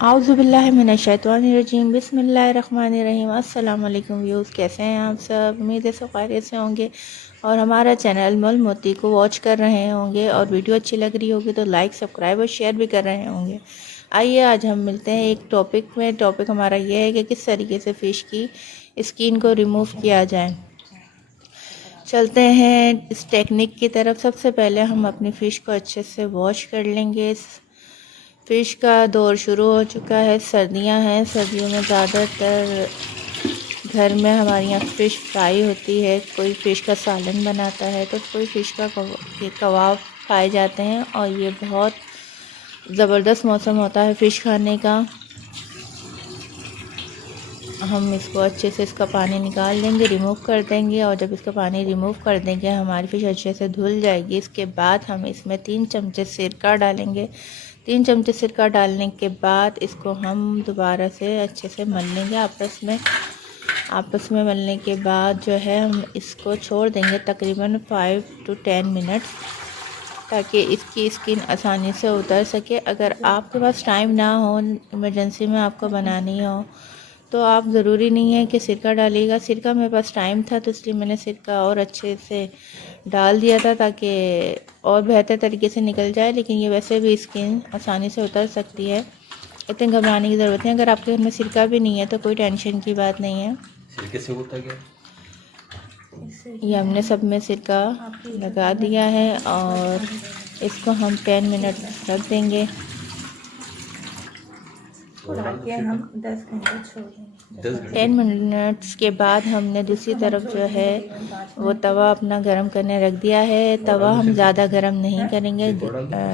आउज़ुबिल्लाहिमिनश्शैतानिर्रजीम बिस्मिल्लाहिर्रहमानिर्रहीम। अस्सलाम वालेकुम व्यूज़, कैसे हैं आप सब? उम्मीद है सब खैरियत से होंगे और हमारा चैनल मल मोती को वॉच कर रहे होंगे और वीडियो अच्छी लग रही होगी तो लाइक सब्सक्राइब और शेयर भी कर रहे होंगे। आइए आज हम मिलते हैं एक टॉपिक में। टॉपिक हमारा ये है कि किस तरीके से फ़िश की स्किन को रिमूव किया जाए। चलते हैं इस टेक्निक की तरफ। सबसे पहले हम अपनी फ़िश को अच्छे से वॉश कर लेंगे। फ़िश का दौर शुरू हो चुका है, सर्दियां हैं। सर्दियों में ज़्यादातर घर में हमारे यहाँ फ़िश फ्राई होती है, कोई फ़िश का सालन बनाता है तो कोई फ़िश का कबाब खाए जाते हैं और ये बहुत ज़बरदस्त मौसम होता है फ़िश खाने का। हम इसको अच्छे से इसका पानी निकाल देंगे, रिमूव कर देंगे और जब इसका पानी रिमूव कर देंगे हमारी फ़िश अच्छे से धुल जाएगी। इसके बाद हम इसमें 3 चमचे सिरका डालेंगे। 3 चमचे सिरका डालने के बाद इसको हम दोबारा से अच्छे से मल लेंगे आपस में मलने के बाद जो है हम इसको छोड़ देंगे तकरीबन 5 to 10 मिनट्स, ताकि इसकी स्किन आसानी से उतर सके। अगर आपके पास टाइम ना हो, इमरजेंसी में आपको बनानी हो, तो आप ज़रूरी नहीं है कि सिरका डालिएगा। सिरका मेरे पास टाइम था तो इसलिए मैंने सिरका और अच्छे से डाल दिया था ताकि और बेहतर तरीके से निकल जाए, लेकिन ये वैसे भी स्किन आसानी से उतर सकती है, इतने घबराने की ज़रूरत नहीं। अगर आपके घर में सिरका भी नहीं है तो कोई टेंशन की बात नहीं है। सिरके से होता क्या? ये हमने सब में सिरका लगा दिया है और इसको हम 10 मिनट रख देंगे। हम 10 मिनट छोड़ देंगे। 10 मिनट्स के बाद हमने दूसरी तरफ जो है वो तवा अपना गरम करने रख दिया है। तवा हम ज़्यादा गरम नहीं करेंगे।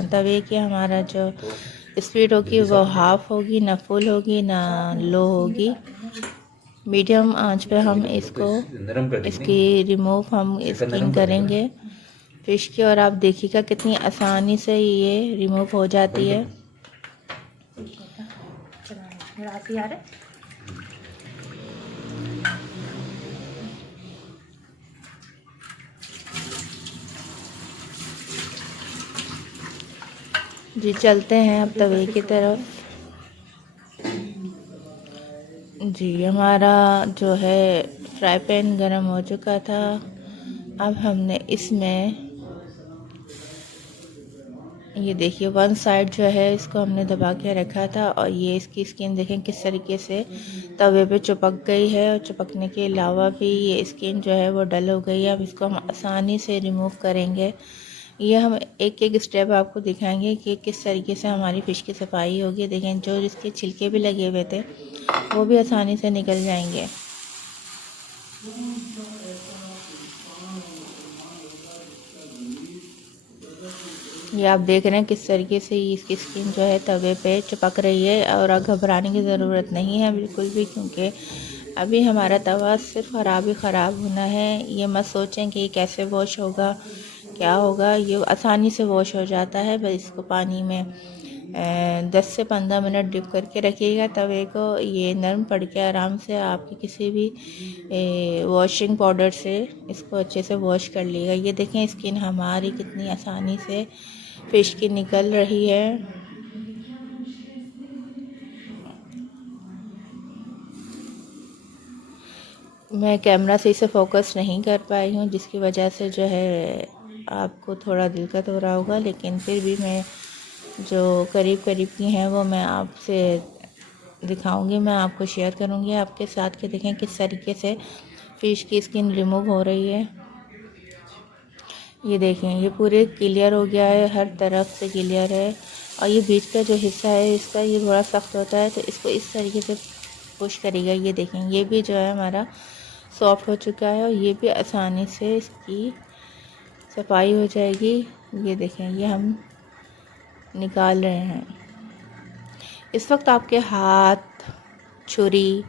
तवे की हमारा जो स्पीड होगी वो हाफ होगी, ना फुल होगी ना लो होगी। मीडियम आंच पे हम इसकी रिमूव हम स्किन करेंगे फ़िश की, और आप देखिएगा कितनी आसानी से ये रिमूव हो जाती है। जी चलते हैं अब तवे की तरफ। जी हमारा जो है फ्राई पैन गरम हो चुका था। अब हमने इसमें ये देखिए वन साइड जो है इसको हमने दबा के रखा था और ये इसकी स्किन देखें किस तरीके से तवे पे चिपक गई है, और चिपकने के अलावा भी ये स्किन जो है वो डल हो गई है। अब इसको हम आसानी से रिमूव करेंगे। ये हम एक एक स्टेप आपको दिखाएंगे कि किस तरीके से हमारी फ़िश की सफाई होगी। देखें जो इसके छिलके भी लगे हुए थे वो भी आसानी से निकल जाएंगे। ये आप देख रहे हैं किस तरीके से इसकी स्किन जो है तवे पे चिपक रही है, और घबराने की ज़रूरत नहीं है बिल्कुल भी, क्योंकि अभी हमारा तवा सिर्फ ख़राब ही ख़राब होना है। ये मत सोचें कि ये कैसे वॉश होगा, क्या होगा। ये आसानी से वॉश हो जाता है। बस इसको पानी में 10 से 15 मिनट डिप करके रखिएगा तवे को। ये नरम पड़ के आराम से आपके किसी भी वॉशिंग पाउडर से इसको अच्छे से वॉश कर लिएगा। ये देखें स्किन हमारी कितनी आसानी से फ़िश की निकल रही है। मैं कैमरा से इसे फोकस नहीं कर पाई हूँ, जिसकी वजह से जो है आपको थोड़ा दिक्कत हो रहा होगा, लेकिन फिर भी मैं जो करीब करीब की हैं वो मैं आपसे दिखाऊंगी, मैं आपको शेयर करूंगी आपके साथ कि देखें किस तरीके से फ़िश की स्किन रिमूव हो रही है। ये देखें ये पूरे क्लियर हो गया है, हर तरफ से क्लियर है। और ये बीच का जो हिस्सा है इसका ये थोड़ा सख्त होता है, तो इसको इस तरीके से पुश करेगा। ये देखें ये भी जो है हमारा सॉफ्ट हो चुका है और ये भी आसानी से इसकी सफाई हो जाएगी। ये देखें ये हम निकाल रहे हैं। इस वक्त आपके हाथ, छुरी,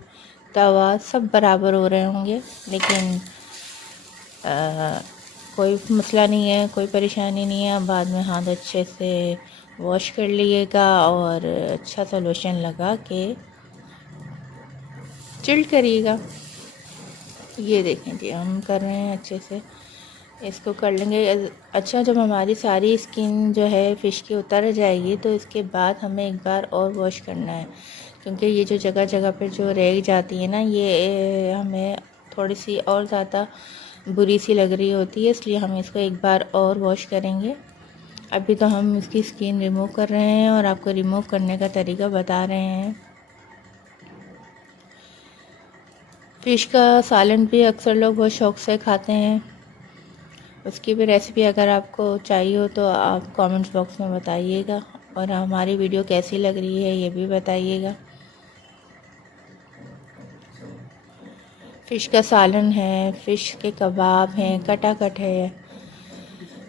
तवा सब बराबर हो रहे होंगे, लेकिन कोई मसला नहीं है, कोई परेशानी नहीं है। बाद में हाथ अच्छे से वॉश कर लीजिएगा और अच्छा सा लोशन लगा के चिल्ड करिएगा। ये देखें जी हम कर रहे हैं अच्छे से इसको कर लेंगे। अच्छा, जब हमारी सारी स्किन जो है फ़िश की उतर जाएगी तो इसके बाद हमें एक बार और वॉश करना है, क्योंकि ये जो जगह जगह पे जो रह जाती है ना, ये हमें थोड़ी सी और ज़्यादा बुरी सी लग रही होती है, इसलिए हम इसको एक बार और वॉश करेंगे। अभी तो हम इसकी स्किन रिमूव कर रहे हैं और आपको रिमूव करने का तरीका बता रहे हैं। फ़िश का सालन भी अक्सर लोग बहुत शौक़ से खाते हैं। उसकी भी रेसिपी अगर आपको चाहिए हो तो आप कमेंट्स बॉक्स में बताइएगा, और हमारी वीडियो कैसी लग रही है ये भी बताइएगा। फ़िश का सालन है, फ़िश के कबाब हैं, कटाकट है।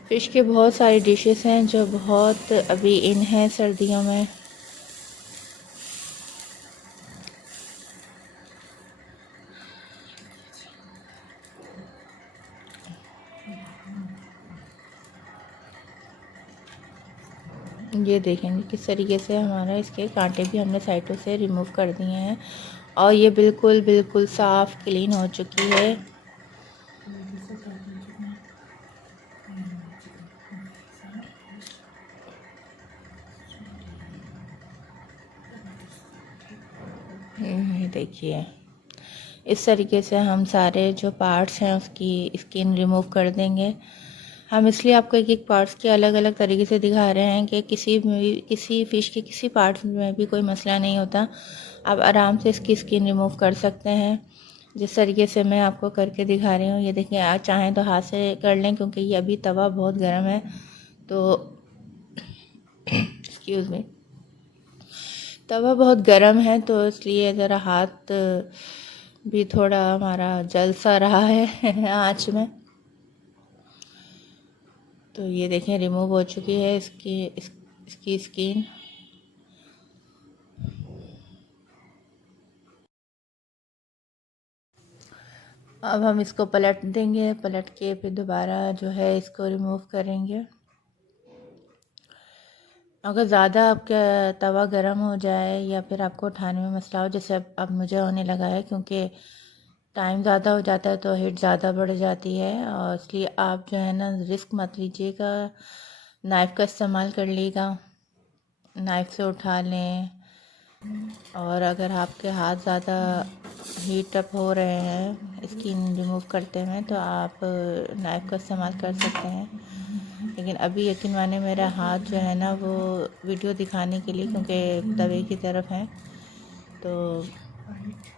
फ़िश के बहुत सारी डिशेस हैं जो बहुत अभी इन हैं सर्दियों में। ये देखेंगे किस तरीके से हमारा इसके कांटे भी हमने साइडों से रिमूव कर दिए हैं, और ये बिल्कुल बिल्कुल साफ़ क्लीन हो चुकी है। ये देखिए, इस तरीके से हम सारे जो पार्ट्स हैं उसकी स्किन रिमूव कर देंगे। हम इसलिए आपको एक एक पार्ट्स के अलग अलग तरीके से दिखा रहे हैं कि किसी फ़िश के किसी पार्ट्स में भी कोई मसला नहीं होता। आप आराम से इसकी स्किन रिमूव कर सकते हैं, जिस तरीके से मैं आपको करके दिखा रही हूँ। ये देखिए, आप चाहें तो हाथ से कर लें, क्योंकि ये अभी तवा बहुत गर्म है, तो एक्सक्यूज़ मी, तवा बहुत गर्म है तो इसलिए ज़रा हाथ भी थोड़ा हमारा जल सा रहा है आँच में। तो ये देखें, रिमूव हो चुकी है इसकी स्किन। अब हम इसको पलट देंगे, पलट के फिर दोबारा जो है इसको रिमूव करेंगे। अगर ज़्यादा आपका तवा गर्म हो जाए या फिर आपको उठाने में मसला हो, जैसे अब मुझे होने लगा है, क्योंकि टाइम ज़्यादा हो जाता है तो हीट ज़्यादा बढ़ जाती है, और इसलिए आप जो है ना रिस्क मत लीजिएगा, नाइफ़ का इस्तेमाल कर लीजिएगा, नाइफ़ से उठा लें। और अगर आपके हाथ ज़्यादा हीट अप हो रहे हैं स्किन रिमूव करते हुए, तो आप नाइफ़ का इस्तेमाल कर सकते हैं। लेकिन अभी यकीन माने मेरा हाथ जो है ना वो वीडियो दिखाने के लिए, क्योंकि तवे की तरफ है, तो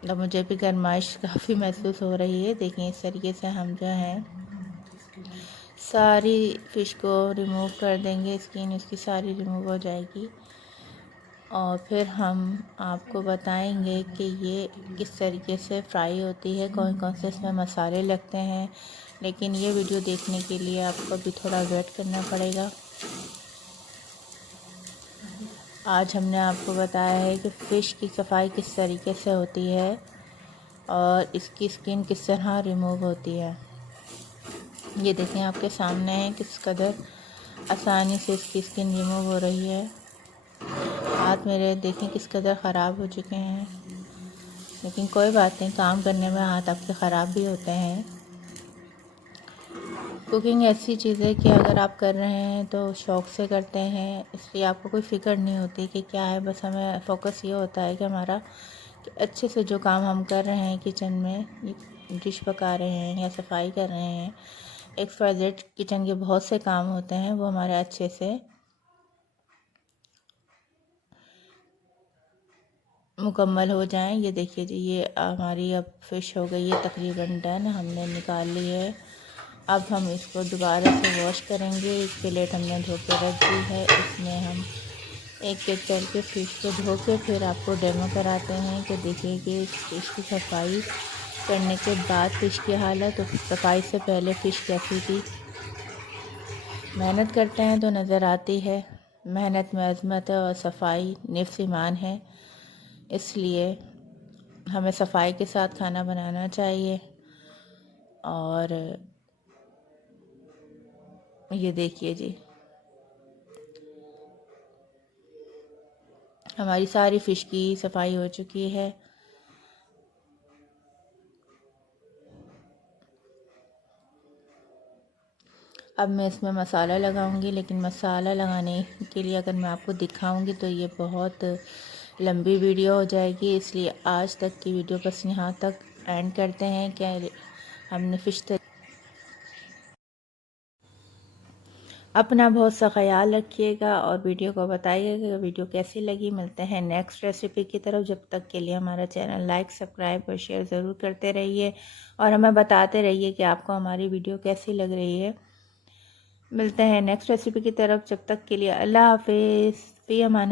अब मुझे भी गर्माइश काफ़ी महसूस हो रही है। देखिए, इस तरीके से हम जो है सारी फ़िश को रिमूव कर देंगे, स्किन उसकी सारी रिमूव हो जाएगी, और फिर हम आपको बताएंगे कि ये किस तरीके से फ्राई होती है, कौन कौन से इसमें मसाले लगते हैं। लेकिन ये वीडियो देखने के लिए आपको भी थोड़ा वेट करना पड़ेगा। आज हमने आपको बताया है कि फ़िश की सफाई किस तरीके से होती है और इसकी स्किन किस तरह रिमूव होती है। ये देखें, आपके सामने है किस कदर आसानी से इसकी स्किन रिमूव हो रही है। हाथ मेरे देखें किस कदर ख़राब हो चुके हैं, लेकिन कोई बात नहीं, काम करने में हाथ आपके ख़राब भी होते हैं। कुकिंग ऐसी चीज़ है कि अगर आप कर रहे हैं तो शौक़ से करते हैं, इसलिए आपको कोई फ़िक्र नहीं होती कि क्या है। बस हमें फ़ोकस ये होता है कि हमारा कि अच्छे से जो काम हम कर रहे हैं किचन में, डिश पका रहे हैं या सफाई कर रहे हैं, XYZ किचन के बहुत से काम होते हैं, वो हमारे अच्छे से मुकम्मल हो जाएं। ये देखिए जी, ये हमारी अब फ़िश हो गई है तकरीबन डन, हमने निकाल ली है। अब हम इसको दोबारा से वॉश करेंगे। एक प्लेट हमने धो के रख दी है, इसमें हम एक एक करके फ़िश को धो के फिर आपको डेमो कराते हैं कि देखिए कि फ़िश की सफाई करने के बाद फ़िश की हालत, तो सफाई से पहले फ़िश कैसी थी। मेहनत करते हैं तो नज़र आती है, मेहनत में अज़मत है और सफाई निफ्स ईमान है, इसलिए हमें सफाई के साथ खाना बनाना चाहिए। और ये देखिए जी, हमारी सारी फ़िश की सफाई हो चुकी है। अब मैं इसमें मसाला लगाऊंगी, लेकिन मसाला लगाने के लिए अगर मैं आपको दिखाऊंगी तो ये बहुत लंबी वीडियो हो जाएगी, इसलिए आज तक की वीडियो बस यहाँ तक एंड करते हैं। क्या हमने फ़िश अपना बहुत सा ख्याल रखिएगा और वीडियो को बताइएगा वीडियो कैसी लगी। मिलते हैं नेक्स्ट रेसिपी की तरफ। जब तक के लिए हमारा चैनल लाइक, सब्सक्राइब और शेयर ज़रूर करते रहिए और हमें बताते रहिए कि आपको हमारी वीडियो कैसी लग रही है। मिलते हैं नेक्स्ट रेसिपी की तरफ। जब तक के लिए अल्लाह हाफिज़। फ़ी अमान।